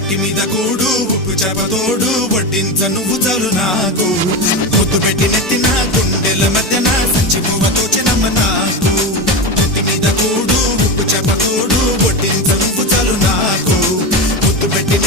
ఒట్టి మీద కూడు ఉప్పు చేపతోడు వడ్డించ నువ్వు చాలు నాకు ముద్దు పెట్టి నెత్తిన గుండెల మధ్యన సంచి పువ్వతో చినమ్మ నాకు ఒట్టి మీద కూడు ఉప్పు చేపతోడు వడ్డించ నువ్వు చాలు నాకు ముద్దు పెట్టి